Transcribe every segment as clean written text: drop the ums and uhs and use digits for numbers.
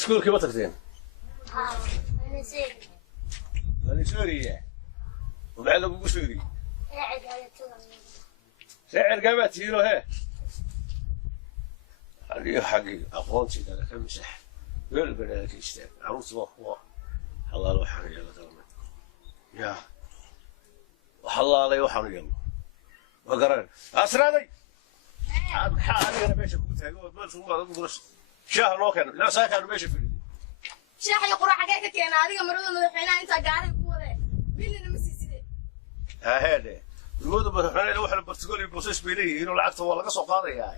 اسكول كيف تكتين؟ أنا سوري. أنا سوري. وبعد أبو سوري. قاعد على طول. سعر قامت هيرو هي. هذه حقي أقوانتي أنا كم مسح. قول بناك يشتاق. عروس هو. الله لو حري يلا ترى. يا. وحلا علي وحري يلا. وقرن. أسرادي. حالي أنا بيش أقول تقول بس هو هذا مدرس. شهر لو كان لا ساكن بيش في. شاحي قرا حقك كان adiga marada madaxweynaha inta gaaray ku wada bilina ma siiside هذا الموضوع مدحونا waxa la Portugal iyo Boosas bay leeyihiin oo lacagta waa laga soo qaadayaa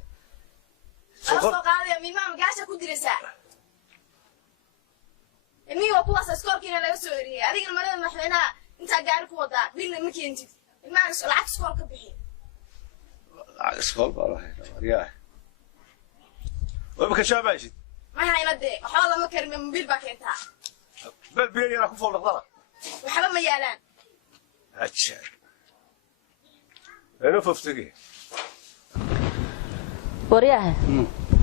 soo qaadaya miimaam gaasha ku diraysa imiyo kuwaas iskoolkiina laga soo eriyay adiga marada madaxweynaha inta gaaray ku wada bilina ma keentid ilmaha lacag iskool ka bixi iskool baa yaa وبك شاباشي ما hayna de waxa lama karmi mobil ba keenta bal biyana ku fool dhaqdara waxba ma yaalaan acha أنا ففتقي. وريها.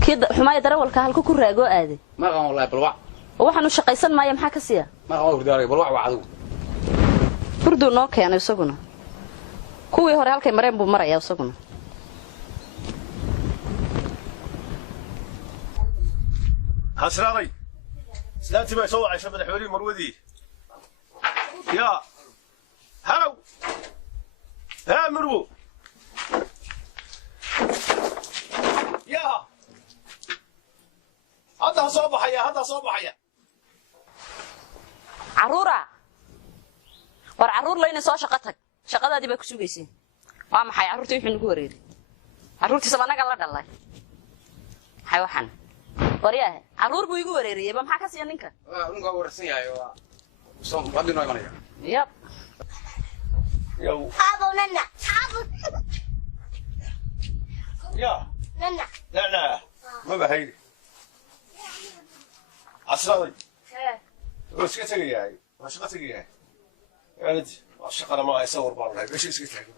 كده حماية دروال كهالكو كره جو عادي. ما قام والله بالوع. وحنا شقيسن ما يمحك سيا. ما قام كداري بالوع وعدو. بردو نوك يعني يسقونه. كوي هوري هالكي مريم بمرة يا يسقونه. حسراري. سلامتي ما يسوي عشان مدحوري مرودي. يا. هلو. ها مرو. يا هذا صباح يا عرورة war caruur layna soo shaqo tag shaqadaadii bay ku sugaysiin waa maxay caruurtii wixii nagu wareeray caruurtii sabanaga la dhalay hay waxan wariyaha caruur buu igu wareeriyay ba maxaa ka siiya ninka ninka warsan yahay waa soo badino imanaya yab يو أبو ننا أبو يا ننا لا ما بهيدي عصري وش كتجي هاي وش كتجي هاي يعني الشقة ما يصور بالله بس ايش كتجي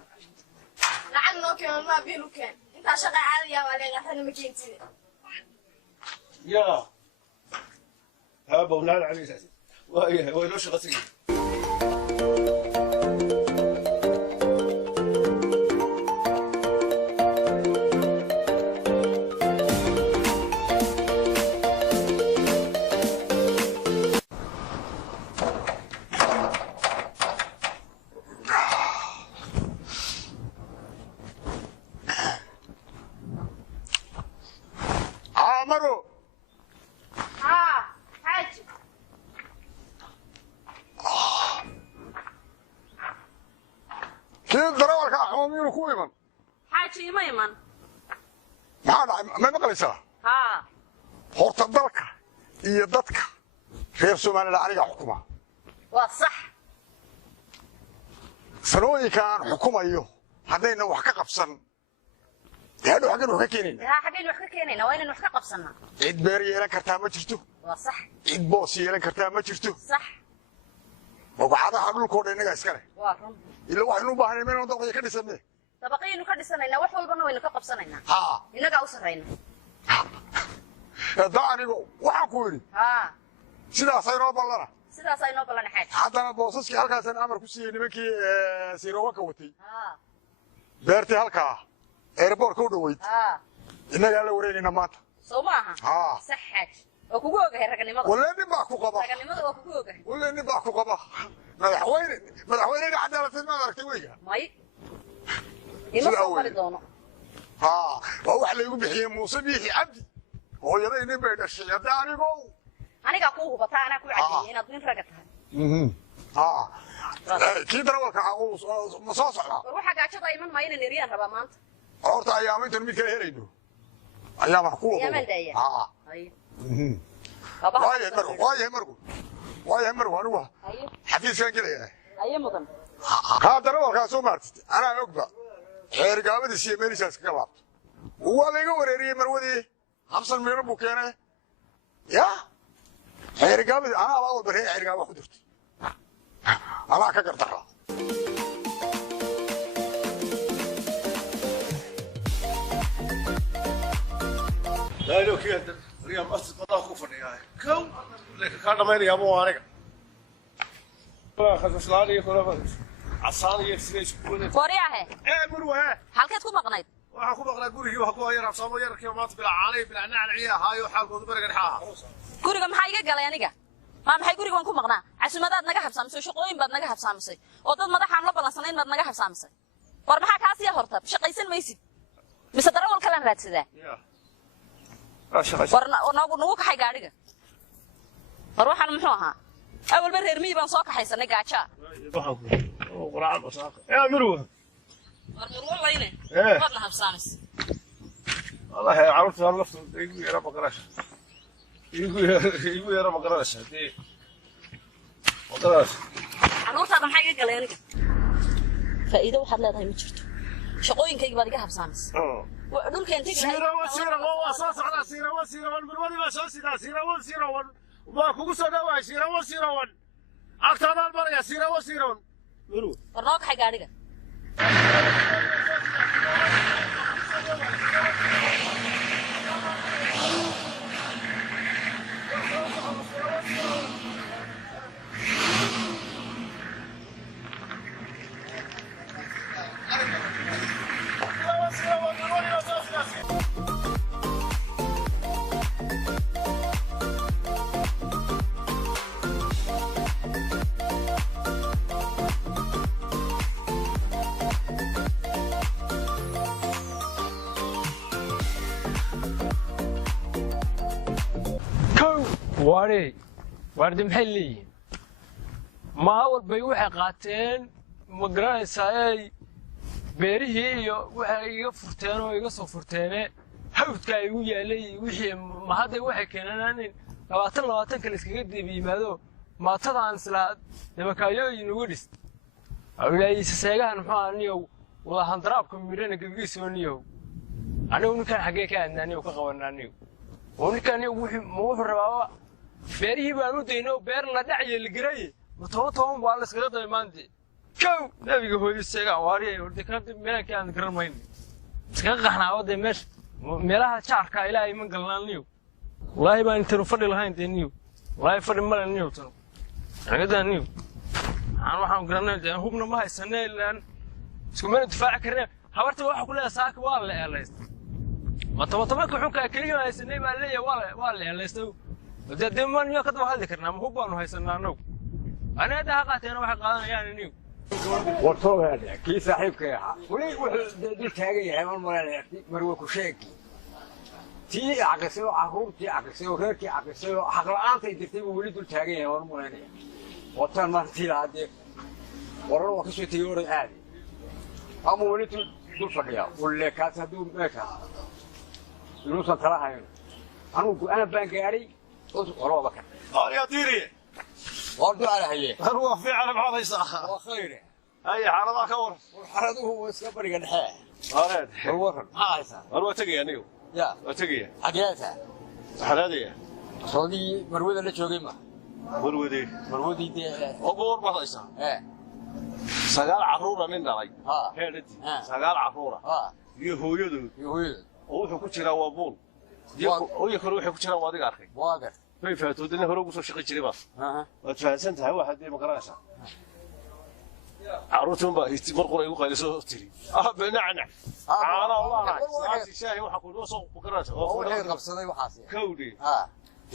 lacag noo keen ma biilu keen inta shaqa caadiya waa leeyahay xana ma keentid يا ها بونان على اساس وي لو شقة تجي ما مقلسها ها horta dalka iyo dadka reer Soomaaliya aniga xukuma waa sax sanooyinkan xukumayo hadayna wax ka qabsan yaado xagan wax ka keenayna xagan wax ka keenayna waa inaan wax ka qabsanaa cid beer yeelan kartaa ma jirto waa sax cid boos yeelan kartaa ma jirto sax waxaada dhulkooda inaga iska leh waa run ila waxaynu u baahnay inaan dalka ka dhisannay dabaqaynu ka dhisanayna wax walbana waynu ka qabsanaynaa ha inaga u sarreeyna daanigo waxa ku yiri ha sidaas ay noo ballana sidaas ay noo ballanahay haddana boosaskii halkaas aan amar ku siiyay nimankii Sirowa ka watay ha beertii halkaa airport ku dhaweyd ha inaga la wareegayna maanta soo maaha ha sax xaaj oo kugu ogahay raganimada walaani baa ku qaba raganimada oo kugu ogahay walaani baa ku qaba madaxweynaha cadaaladda ma aragtay weyga may ima soo mari doono ha wax la igu bixiyay Muuse Biixi Cabdi hooyaday nin bay dhashay aniga ku hubata ana ku cadeeyay inaad nin raga tahay ha kii darawalka ma soo socda waxa gaajada iman ma inaan eriyaan raba maanta horta ayaamintan mid kale helayno ayaama ku ha ay waaye marku anigu xafiiskan gelaya ay mudan ha darawalka soo maartid ana ogba xeer gaabada si meelishaas ka laabto waa laga wareeriyay marwadii habsan meelo buu keenay ya xeer gaabada ana waa baree xeer gaabada ku dirtay ana ka gartara لا لو كده وريا مصر قضاء كفر يا كو لك كان ما يا ابو عليك خذ سلالي كل عصاني يسريش كل waryahe مروه halkeed ku maqnayd waxaan ku maqlaa gurigii waxa ku hayra Soomo yarkii maanta bila caalay bila nacnaciya haayo xaalkoodu bariga dhaxaa guriga maxaa iga galay aniga ma maxay guriga waan ku maqnaa casuumadaad naga habsaamisay shaqooyin baad naga habsaamisay oo dad madaxaan la balansanayn baad naga habsaamisay war maxaa kaas iyo horta shaqaysan maysid mise darawal kala raadsadaa war nagu kaxay gaadhiga war waxaan muxuu ahaa awalba reer miyi baan soo kaxaysanay gaaja quraan masaaq yaa mirwa war mirwalayne waad na habsaamis والله يا عرفت هاللفظ يقول يا رب قراش يقول يا رب قراش هدي وقراش caruurtaada maxay iga galay aniga faa'iido waxaad leedahay ma jirto shaqooyinkayga baad iga habsaamis dhulka intee سيرة وأساس على سيرة والمروي وأساس على سيرة وما كوسا دواء سيرة أكثر من المرة سيرة مرو war noo kaxay gaadhiga waardi maxay leeyihiin maa walbay waxay qaateen ma garanaysaa beerihii iyo waxay iga furteen oo iga soo furteene hawdka igu yaalay wixii ma hadda waxay keenanaanin 20 kale iskaga dib yimaado maatadaan isla nimankaayoyin ugu dhis awlay seegahan maxaa aniyo wada handaraabka mirana gabigiisoo niyo anigu ninkan xagee ka aadnaaniyo ka qabanaaniyo oo ninkan wuxuu rabaa beerihii baan u daynay beer la dhacay la garay toban waa la iskaga daymaantay kow nabiga hooyo seega waariye horta ka dib meelka aan garanayn iska qaxnaa wada meelaha jaarka ilaahay ma galnaaniyo wallahi baan inta fadhi lahayn deeniyo wallahi fadhi ma laniyo tan anaga daaniyo waxaan garanay hubna ma haysanay ilaan isku meel difaac karnaa habarta waxa ku leeyahay saaka waa la eelaystay tobanka xunka kaliya haysanay baa leeyahay waa la eelaystay dadde man iyo ka daba hadli karnaa hub baanu haysanaa anagu ana daa qaateena waxa qaadanayaan anigu wartooda kii saaxiibka ahaa wali wuxuu dul taagan yahay marwa ku sheegi tii aqasay caruurtii aqasay reerkii aqasay xaq la'aantay dirtay wali dul taagan yahay war muleynaya watan martii laade warar waa ka soo tiyoor aadi ama wali dul fadhiya wali kaas haduu meesha inuu san kala hayo anigu ana baan gaaray والله بكر يا ديري وردوا على هي هو في على بعض يصح وخيره اي حرضه كور والحرضه هو اسكبر قدحه هارد الورن هايسا هو تقي انيو يا تقي حقيقه حراديه صدي مرود اللي جوغي ما مرودي دي وقور بهايسا سغال عروره من دلay heedati sagaal caruura iyo hooyadu wuxuu ku jiraa waa buul oo kale wuxuu ku jiraa wadiga arkay waagar way faatoodina hore ugu soo shaqo jiray baa waad fahansan tahay waxa ay maqranaysaa caruurtan baa marqura igu qayliso tiri banacna caana allah saasi shaahi waxa ku soo maqranaysaa oo waxay qabsaday waxaas kawdi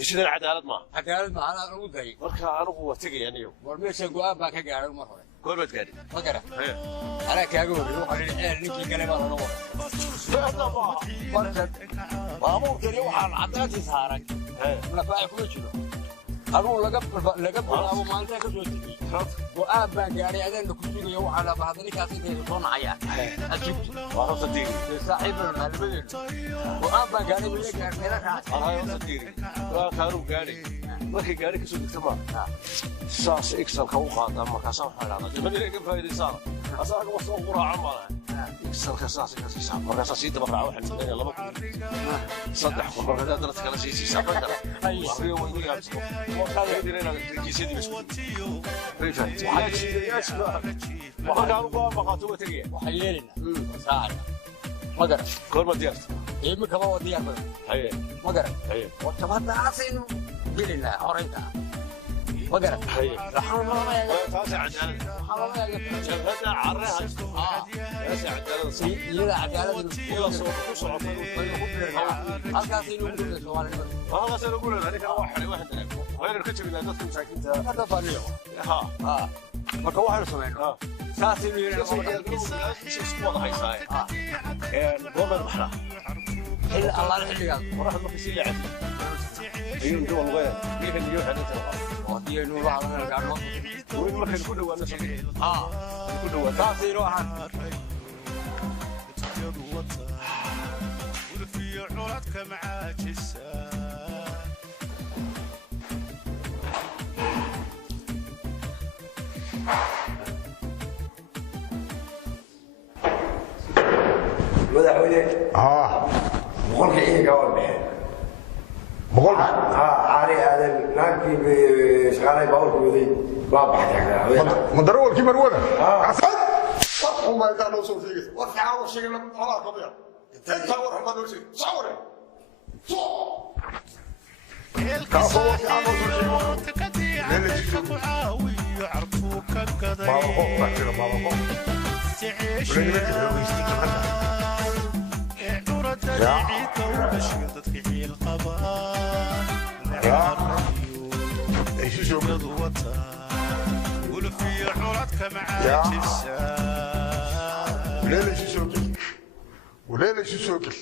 isna cadaalad ma ana ugu day marka anigu waa tagay aniyo war meesha go'aan baa ka gaaray mar hore goorbaad gaadhay ma gara ana kaaga wadi waxa ninkii kale baa loo waday baabuur kale waxaan cadaanti saaray la baa ku jiro anuu laga bilaabo maalinta ka soo tegay go'aan baan gaaray adaan ku sugayo waxa la baahday ninkaas inay soo nacaya ajibti waa hada diiri saaxiibna maalmadeen go'aan baan gaaray weli gaartayna raacay hada diiri waa kaanu gaaray markii gaari ka soo degtay ma saas excel ka u qaada markaas waxa la dhahdaa ma direega faa'iideysan asaga wax soo quraacan ma excel ka saas ka siisa markaas si daba raaco waxa la laba saddex marka dad kala siisa badal ay wariyo wayni gaabso waxa la direena kiisadii isku waxa ka ugu baqato watiga waxa yeelina saacad ma gara goorma diyaarta iminka ma wadiyaa haye ma garan haye wartabadaasaynu gelinaa xoraynta ma garan haye waxaan malamayaa taasi cadaalad iyada soo ku socotay halkaasaynu ugu dhigay soomaalida halkaasaynu ugu leedahay ninkan waa xidhay waxaan dareemay waynu ka jabinaa dadka masaakiinta hadda fadhiyo ha marka waxaanu samaynaa saasaynu yeelnaa isku wada haysaa goobad maxra xilli allaale xilligaas waraha marka si leeyahay ayuu inta walba ninkan iyo xidhay ودي نور على القانون وين ما كان كله وانا صغير كله واساسي روحان في عورتك معاك madaxweyne boqolka iyaga waa bixeen boqol caari aadan naagtii shaqaalay baaburka waday waa baxday ma darawalkii marwada uma intaa noo soo sheegaysa war fiican oo sheegay labada qadiya intaa war xuma noo sheegay sawir kaasoo fiican oo soo sheegay meel ku caawi يعرفوك كذا بابا بابا وليلة شو سوكل